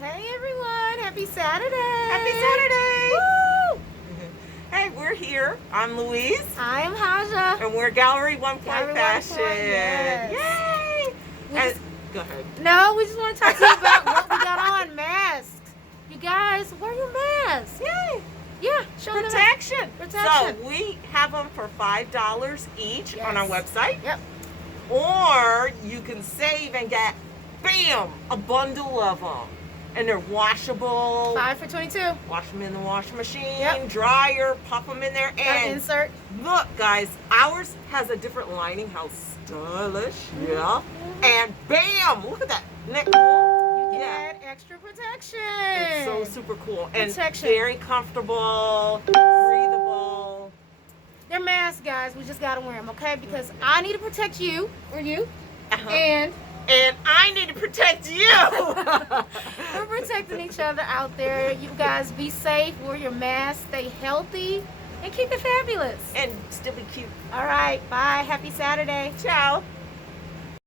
Hey everyone, happy Saturday! Happy Saturday! Woo! Hey, we're here. I'm Louise. I'm Haja. And we're Gallery 1 Point Gallery 1 Fashion. Point, yes. Yay! We And, just- go ahead. No, we just want to talk to you about what we got on, masks. You guys, wear your masks. Yay! Yeah, show them. Protection. Protection. So we have them for $5 each on our Yes. website. Yep. Or you can save and get, bam, a bundle of them. And they're washable. 5 for 22. Wash them in the washing machine, Yep. dryer, pop them in there. Got an And insert. look, guys, ours has a different lining. How stylish. Yeah. And bam, look at that neck roll. You can Yeah. add extra protection. It's so super cool. And Protection. very comfortable, breathable. They're masks, guys. We just got to wear them, okay? Because I need to protect you, or you, Uh-huh. and And I need to protect you. we're protecting each other out there. You guys be safe, wear your mask, stay healthy, and keep it fabulous. And still be cute. All right, bye. Happy Saturday. Ciao.